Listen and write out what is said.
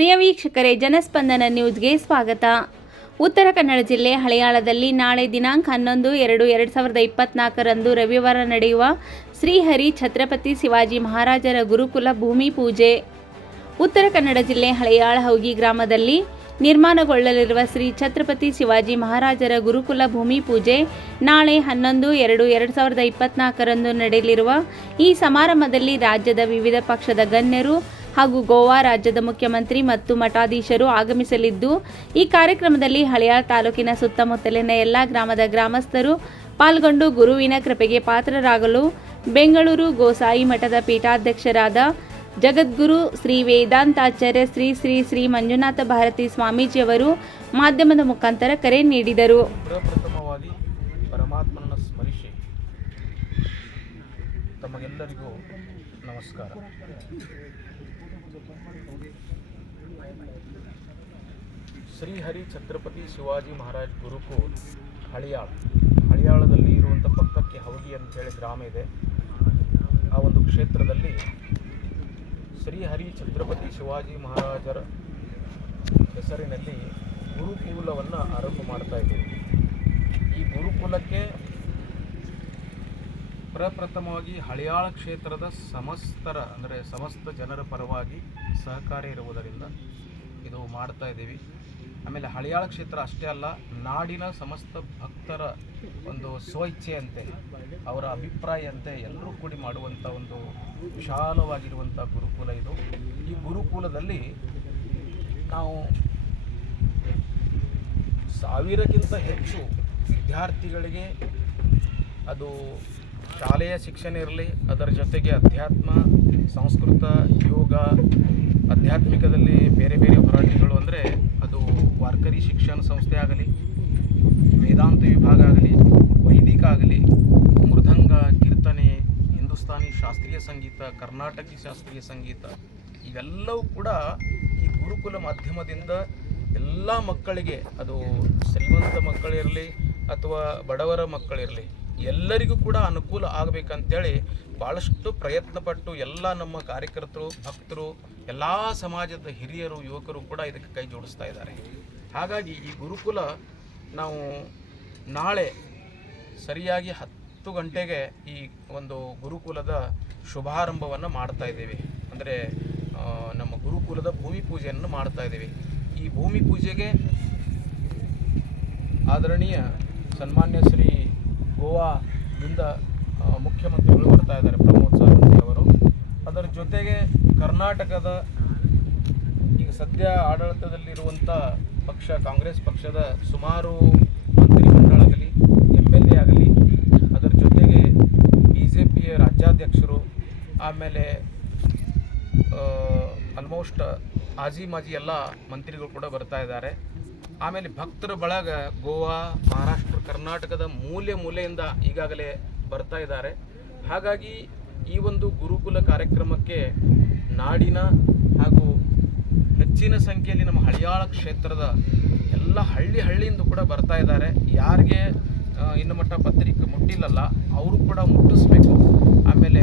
ಪ್ರಿಯ ವೀಕ್ಷಕರೇ, ಜನಸ್ಪಂದನ ನ್ಯೂಸ್ಗೆ ಸ್ವಾಗತ. ಉತ್ತರ ಕನ್ನಡ ಜಿಲ್ಲೆ ಹಳೆಯಾಳದಲ್ಲಿ ನಾಳೆ ದಿನಾಂಕ ಹನ್ನೊಂದು ಎರಡು ಎರಡು ಸಾವಿರದ ಇಪ್ಪತ್ನಾಲ್ಕರಂದು ರವಿವಾರ ನಡೆಯುವ ಶ್ರೀಹರಿ ಛತ್ರಪತಿ ಶಿವಾಜಿ ಮಹಾರಾಜರ ಗುರುಕುಲ ಭೂಮಿ ಪೂಜೆ. ಉತ್ತರ ಕನ್ನಡ ಜಿಲ್ಲೆ ಹಳೆಯಾಳ ಹೌಗಿ ಗ್ರಾಮದಲ್ಲಿ ನಿರ್ಮಾಣಗೊಳ್ಳಲಿರುವ ಶ್ರೀ ಛತ್ರಪತಿ ಶಿವಾಜಿ ಮಹಾರಾಜರ ಗುರುಕುಲ ಭೂಮಿ ಪೂಜೆ ನಾಳೆ ಹನ್ನೊಂದು ಎರಡು ಎರಡು ಸಾವಿರದ ಇಪ್ಪತ್ನಾಲ್ಕರಂದು ನಡೆಯಲಿರುವ ಈ ಸಮಾರಂಭದಲ್ಲಿ ರಾಜ್ಯದ ವಿವಿಧ ಪಕ್ಷದ ಗಣ್ಯರು ಹಾಗೂ ಗೋವಾ ರಾಜ್ಯದ ಮುಖ್ಯಮಂತ್ರಿ ಮತ್ತು ಮಠಾಧೀಶರು ಆಗಮಿಸಲಿದ್ದು, ಈ ಕಾರ್ಯಕ್ರಮದಲ್ಲಿ ಹಳೆಯ ತಾಲೂಕಿನ ಸುತ್ತಮುತ್ತಲಿನ ಎಲ್ಲ ಗ್ರಾಮದ ಗ್ರಾಮಸ್ಥರು ಪಾಲ್ಗೊಂಡು ಗುರುವಿನ ಕೃಪೆಗೆ ಪಾತ್ರರಾಗಲು ಬೆಂಗಳೂರು ಗೋಸಾಯಿ ಮಠದ ಪೀಠಾಧ್ಯಕ್ಷರಾದ ಜಗದ್ಗುರು ಶ್ರೀ ವೇದಾಂತಾಚಾರ್ಯ ಶ್ರೀ ಶ್ರೀ ಶ್ರೀ ಮಂಜುನಾಥ ಭಾರತಿ ಸ್ವಾಮೀಜಿಯವರು ಮಾಧ್ಯಮದ ಮುಖಾಂತರ ಕರೆ ನೀಡಿದರು. ತಮಗೆಲ್ಲರಿಗೂ ನಮಸ್ಕಾರ. ಶ್ರೀಹರಿ ಛತ್ರಪತಿ ಶಿವಾಜಿ ಮಹಾರಾಜ್ ಗುರುಕುಲ್ ಹಳಿಯಾಳ. ಹಳಿಯಾಳದಲ್ಲಿ ಇರುವಂಥ ಪಕ್ಕಕ್ಕೆ ಹವಗಿ ಅಂತೇಳಿ ಗ್ರಾಮ ಇದೆ. ಆ ಒಂದು ಕ್ಷೇತ್ರದಲ್ಲಿ ಶ್ರೀಹರಿ ಛತ್ರಪತಿ ಶಿವಾಜಿ ಮಹಾರಾಜರ ಹೆಸರಿನಲ್ಲಿ ಗುರುಕುಲವನ್ನು ಆರಂಭ ಮಾಡ್ತಾ ಇದ್ದೀವಿ. ಈ ಗುರುಕುಲಕ್ಕೆ ಪ್ರಪ್ರಥಮವಾಗಿ ಹಳಿಯಾಳ ಕ್ಷೇತ್ರದ ಸಮಸ್ತರ, ಅಂದರೆ ಸಮಸ್ತ ಜನರ ಪರವಾಗಿ ಸಹಕಾರ ಇರುವುದರಿಂದ ಇದು ಮಾಡ್ತಾ ಇದ್ದೀವಿ. ಆಮೇಲೆ ಹಳಿಯಾಳ ಕ್ಷೇತ್ರ ಅಷ್ಟೇ ಅಲ್ಲ, ನಾಡಿನ ಸಮಸ್ತ ಭಕ್ತರ ಒಂದು ಸ್ವಇಚ್ಛೆಯಂತೆ ಅವರ ಅಭಿಪ್ರಾಯಂತೆ ಎಲ್ಲರೂ ಕೂಡಿ ಮಾಡುವಂಥ ಒಂದು ವಿಶಾಲವಾಗಿರುವಂಥ ಗುರುಕುಲ ಇದು. ಈ ಗುರುಕುಲದಲ್ಲಿ ನಾವು ಸಾವಿರಕ್ಕಿಂತ ಹೆಚ್ಚು ವಿದ್ಯಾರ್ಥಿಗಳಿಗೆ ಅದು ಶಾಲೆಯ ಶಿಕ್ಷಣ ಇರಲಿ, ಅದರ ಜೊತೆಗೆ ಅಧ್ಯಾತ್ಮ, ಸಂಸ್ಕೃತ, ಯೋಗ, ಆಧ್ಯಾತ್ಮಿಕದಲ್ಲಿ ಬೇರೆ ಬೇರೆ ಹೋರಾಟಗಳು ಅಂದರೆ ಅದು ವಾರ್ಕರಿ ಶಿಕ್ಷಣ ಸಂಸ್ಥೆ ಆಗಲಿ, ವೇದಾಂತ ವಿಭಾಗ ಆಗಲಿ, ವೈದಿಕ ಆಗಲಿ, ಮೃದಂಗ, ಕೀರ್ತನೆ, ಹಿಂದೂಸ್ತಾನಿ ಶಾಸ್ತ್ರೀಯ ಸಂಗೀತ, ಕರ್ನಾಟಕಿ ಶಾಸ್ತ್ರೀಯ ಸಂಗೀತ, ಇವೆಲ್ಲವೂ ಕೂಡ ಈ ಗುರುಕುಲ ಮಾಧ್ಯಮದಿಂದ ಎಲ್ಲ ಮಕ್ಕಳಿಗೆ, ಅದು ಶ್ರೀಮಂತ ಮಕ್ಕಳಿರಲಿ ಅಥವಾ ಬಡವರ ಮಕ್ಕಳಿರಲಿ ಎಲ್ಲರಿಗೂ ಕೂಡ ಅನುಕೂಲ ಆಗಬೇಕಂತೇಳಿ ಭಾಳಷ್ಟು ಪ್ರಯತ್ನಪಟ್ಟು ಎಲ್ಲ ನಮ್ಮ ಕಾರ್ಯಕರ್ತರು, ಭಕ್ತರು, ಎಲ್ಲ ಸಮಾಜದ ಹಿರಿಯರು, ಯುವಕರು ಕೂಡ ಇದಕ್ಕೆ ಕೈ ಜೋಡಿಸ್ತಾ ಇದ್ದಾರೆ. ಹಾಗಾಗಿ ಈ ಗುರುಕುಲ ನಾವು ನಾಳೆ ಸರಿಯಾಗಿ ಹತ್ತು ಗಂಟೆಗೆ ಈ ಒಂದು ಗುರುಕುಲದ ಶುಭಾರಂಭವನ್ನು ಮಾಡ್ತಾ ಇದ್ದೇವೆ. ಅಂದರೆ ನಮ್ಮ ಗುರುಕುಲದ ಭೂಮಿ ಪೂಜೆಯನ್ನು ಮಾಡ್ತಾ ಇದ್ದೇವೆ. ಈ ಭೂಮಿ ಪೂಜೆಗೆ ಆದರಣೀಯ ಸನ್ಮಾನ್ಯ ಶ್ರೀ ಗೋವಾದಿಂದ ಮುಖ್ಯಮಂತ್ರಿಗಳು ಬರ್ತಾ ಇದ್ದಾರೆ, ಪ್ರಮೋದ್ ಸಾವಂತ್ ಅವರು. ಅದರ ಜೊತೆಗೆ ಕರ್ನಾಟಕದ ಈಗ ಸದ್ಯ ಆಡಳಿತದಲ್ಲಿರುವಂಥ ಪಕ್ಷ, ಕಾಂಗ್ರೆಸ್ ಪಕ್ಷದ ಸುಮಾರು ಮಂತ್ರಿಮಂಡಳಾಗಲಿ ಎಂ ಎಲ್ ಎ ಆಗಲಿ, ಅದರ ಜೊತೆಗೆ ಬಿ ಜೆ ಪಿಯ ರಾಜ್ಯಾಧ್ಯಕ್ಷರು, ಆಮೇಲೆ ಆಲ್ಮೋಸ್ಟ್ ಆಜಿ ಮಾಜಿ ಎಲ್ಲ ಮಂತ್ರಿಗಳು ಕೂಡ ಬರ್ತಾ ಇದ್ದಾರೆ. ಆಮೇಲೆ ಭಕ್ತರ ಬಳಗ ಗೋವಾ, ಮಹಾರಾಷ್ಟ್ರ, ಕರ್ನಾಟಕದ ಮೂಲೆ ಮೂಲೆಯಿಂದ ಈಗಾಗಲೇ ಬರ್ತಾ ಇದ್ದಾರೆ. ಹಾಗಾಗಿ ಈ ಒಂದು ಗುರುಕುಲ ಕಾರ್ಯಕ್ರಮಕ್ಕೆ ನಾಡಿನ ಹಾಗೂ ಹೆಚ್ಚಿನ ಸಂಖ್ಯೆಯಲ್ಲಿ ನಮ್ಮ ಹಳಿಯಾಳ ಕ್ಷೇತ್ರದ ಎಲ್ಲ ಹಳ್ಳಿ ಹಳ್ಳಿಯಿಂದ ಕೂಡ ಬರ್ತಾ ಇದ್ದಾರೆ. ಯಾರಿಗೆ ಇನ್ನು ಮಟ್ಟ ಪತ್ರಿಕೆ ಮುಟ್ಟಿಲ್ಲಲ್ಲ, ಅವರು ಕೂಡ ಮುಟ್ಟಿಸ್ಬೇಕು. ಆಮೇಲೆ